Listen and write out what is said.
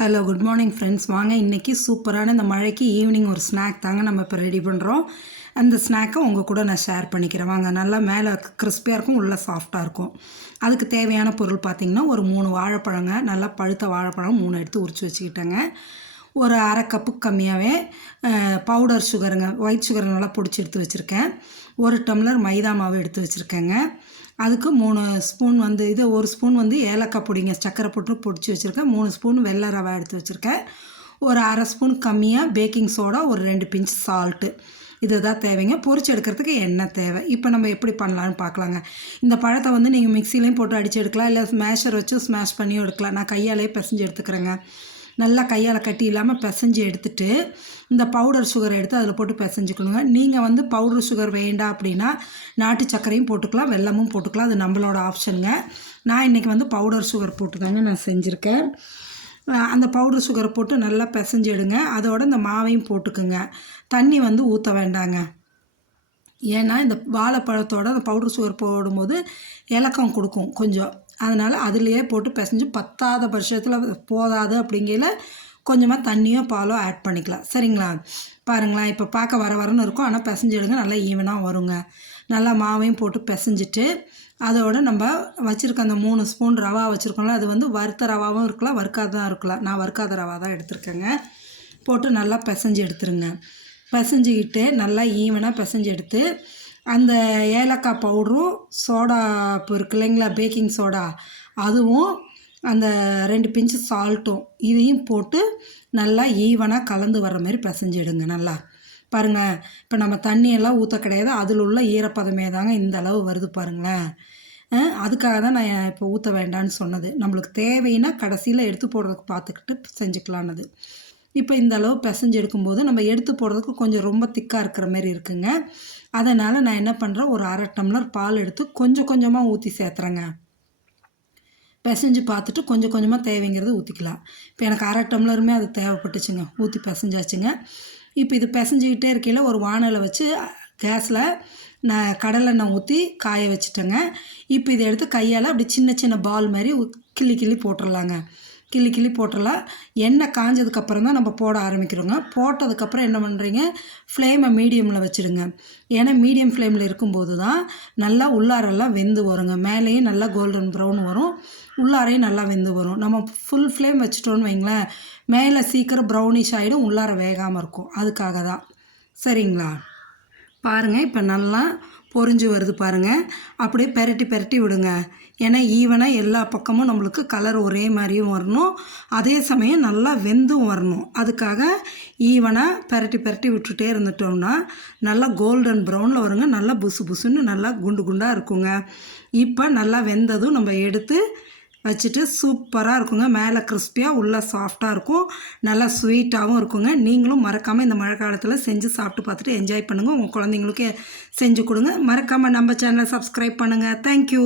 Hello good morning friends. வாங்க இன்றைக்கி சூப்பரான இந்த மழைக்கு ஈவினிங் ஒரு ஸ்நாக் தாங்க நம்ம இப்போ ரெடி பண்ணுறோம். அந்த ஸ்நாக்கை உங்கள் கூட நான் ஷேர் பண்ணிக்கிறேன். வாங்க. நல்லா மேலே கிறிஸ்பியாக இருக்கும், உள்ளே சாஃப்டாக இருக்கும். அதுக்கு தேவையான பொருள் பார்த்திங்கன்னா, ஒரு 3 வாழைப்பழங்க, நல்லா பழுத்த வாழைப்பழம் 3 எடுத்து உரித்து வச்சுக்கிட்டேங்க. ஒரு அரை கப்புக்கு கம்மியாகவே பவுடர் சுகருங்க, ஒயிட் சுகர் நல்லா பொடிச்சு எடுத்து வச்சுருக்கேன். 1 டம்ளர் மைதா மாவு எடுத்து வச்சுருக்கேங்க. அதுக்கு 3 ஸ்பூன் ஒரு ஸ்பூன் ஏலக்காய் பொடிங்க, சர்க்கரை போட்டு பொடிச்சு வச்சுருக்கேன். 3 ஸ்பூன் வெள்ளை ரவை எடுத்து வச்சுருக்கேன். ஒரு அரை ஸ்பூன் கம்மியாக பேக்கிங் சோடா, ஒரு 2 பிஞ்ச் சால்ட்டு. இதுதான் தேவைங்க. பொரிச்சு எடுக்கிறதுக்கு எண்ணெய் தேவை. இப்போ நம்ம எப்படி பண்ணலான்னு பார்க்கலாங்க. இந்த பழத்தை நீங்கள் மிக்சிலையும் போட்டு அடித்து எடுக்கலாம், இல்லை ஸ்மேஷர் வச்சு ஸ்மாஷ் பண்ணியும் எடுக்கலாம். நான் கையாலே பிசைஞ்சு எடுத்துக்கிறேங்க. நல்லா கையால் கட்டி இல்லாமல் பிசைஞ்சு எடுத்துகிட்டு இந்த பவுடர் சுகரை எடுத்து அதில் போட்டு பிசைஞ்சிக்கணுங்க. நீங்கள் பவுடர் சுகர் வேண்டாம் அப்படின்னா நாட்டு சர்க்கரையும் போட்டுக்கலாம், வெல்லமும் போட்டுக்கலாம். அது நம்மளோட ஆப்ஷனுங்க. நான் இன்றைக்கி பவுடர் சுகர் போட்டு தாங்க நான் செஞ்சுருக்கேன். அந்த பவுடர் சுகரை போட்டு நல்லா பிசைஞ்சு எடுங்க. அதோட இந்த மாவையும் போட்டுக்குங்க. தண்ணி ஊற்ற வேண்டாங்க. ஏன்னா இந்த வாழைப்பழத்தோட அந்த பவுடர் சுகர் போடும்போது இலக்கம் கொடுக்கும் கொஞ்சம். அதனால் அதுலேயே போட்டு பிசைஞ்சு பத்தாத பட்சத்தில் போதாது அப்படிங்கையில் கொஞ்சமாக தண்ணியோ பாலோ ஆட் பண்ணிக்கலாம். சரிங்களா? பாருங்களேன், இப்போ பார்க்க வரன்னு இருக்கும், ஆனால் பிசைஞ்சு எடுங்க, நல்லா ஈவனாக வருங்க. நல்லா மாவையும் போட்டு பிசைஞ்சிட்டு அதோடு நம்ம வச்சுருக்க அந்த 3 ஸ்பூன் ரவா வச்சுருக்கோம்ல, அது வறுத்த ரவாவும் இருக்கலாம், வறுக்காதான் இருக்கலாம். நான் வறுக்காத ரவா தான் எடுத்துருக்கேங்க. போட்டு நல்லா பிசைஞ்சு எடுத்துருங்க. பிசைஞ்சிக்கிட்டு நல்லா ஈவனாக பிசைஞ்சு எடுத்து அந்த ஏலக்காய் பவுடரும் சோடா இப்போ இருக்கு இல்லைங்களா, பேக்கிங் சோடா, அதுவும் அந்த 2 பிஞ்சு சால்ட்டும் இதையும் போட்டு நல்லா ஈவனாக கலந்து வர்ற மாதிரி பிசைஞ்சிடுங்க. நல்லா பாருங்கள். இப்போ நம்ம தண்ணியெல்லாம் ஊற்ற கிடையாது, அதில் உள்ள ஈரப்பதமே தாங்க இந்த அளவு வருது பாருங்களேன். அதுக்காக தான் நான் இப்போ ஊற்ற வேண்டான்னு சொன்னது. நம்மளுக்கு தேவைன்னா கடைசியில் எடுத்து போடுறதுக்கு பார்த்துக்கிட்டு செஞ்சுக்கலான்னது. இப்போ இந்த அளவு பிசைஞ்சு எடுக்கும்போது நம்ம எடுத்து போடுறதுக்கு கொஞ்சம் ரொம்ப திக்காக இருக்கிற மாதிரி இருக்குங்க. அதனால் நான் என்ன பண்ணுறேன், ஒரு அரை டம்ளர் பால் எடுத்து கொஞ்சம் கொஞ்சமாக ஊற்றி சேர்த்துறேங்க. பிசைஞ்சு பார்த்துட்டு கொஞ்சம் கொஞ்சமாக தேவைங்கிறது ஊற்றிக்கலாம். இப்போ எனக்கு அரை டம்ளருமே அது தேவைப்பட்டுச்சுங்க. ஊற்றி பிசைஞ்சாச்சுங்க. இப்போ இது பிசைஞ்சிக்கிட்டே இருக்கையில் ஒரு வானலை வச்சு கேஸில் நான் கடலெண்ணெய் ஊற்றி காய வச்சுட்டேங்க. இப்போ இதை எடுத்து கையால் அப்படி சின்ன சின்ன பால் மாதிரி கிள்ளி போட்டுடலாங்க. கிள்ளி போட்டுடலாம். எண்ணெய் காஞ்சதுக்கப்புறம் தான் நம்ம போட ஆரம்பிக்கிறோங்க. போட்டதுக்கப்புறம் என்ன பண்ணுறீங்க, ஃப்ளேமை மீடியமில் வச்சுடுங்க. ஏன்னா மீடியம் ஃப்ளேமில் இருக்கும்போது தான் நல்லா உள்ளாரெல்லாம் வெந்து வருங்க. மேலேயும் நல்லா கோல்டன் ப்ரௌன் வரும், உள்ளாரையும் நல்லா வெந்து வரும். நம்ம ஃபுல் ஃப்ளேம் வச்சுட்டோன்னு வைங்களேன், மேலே சீக்கிரம் ப்ரௌனிஷ் ஆகிடும், உள்ளார வேகாமல் இருக்கும். அதுக்காக தான். சரிங்களா? பாருங்கள், இப்போ நல்லா பொரிஞ்சு வருது பாருங்கள். அப்படியே பெரட்டி விடுங்க. ஏன்னா ஈவனாக எல்லா பக்கமும் நம்மளுக்கு கலர் ஒரே மாதிரியும் வரணும், அதே சமயம் நல்லா வெந்தும் வரணும். அதுக்காக ஈவனாக பெரட்டி விட்டுட்டே இருந்துட்டோம்னா நல்லா கோல்டன் ப்ரௌனில் வருங்க. நல்லா புசுன்னு நல்லா குண்டாக இருக்குங்க. இப்போ நல்லா வெந்ததும் நம்ம எடுத்து வச்சுட்டு சூப்பராக இருக்குங்க. மேலே கிறிஸ்பியாக, உள்ளே சாஃப்டாக இருக்கும், நல்லா ஸ்வீட்டாகவும் இருக்குங்க. நீங்களும் மறக்காமல் இந்த மழை காலத்தில் செஞ்சு சாப்பிட்டு பார்த்துட்டு என்ஜாய் பண்ணுங்கள். உங்கள் குழந்தைங்களுக்கு செஞ்சு கொடுங்க. மறக்காமல் நம்ம சேனலை சப்ஸ்கிரைப் பண்ணுங்கள். தேங்க்யூ.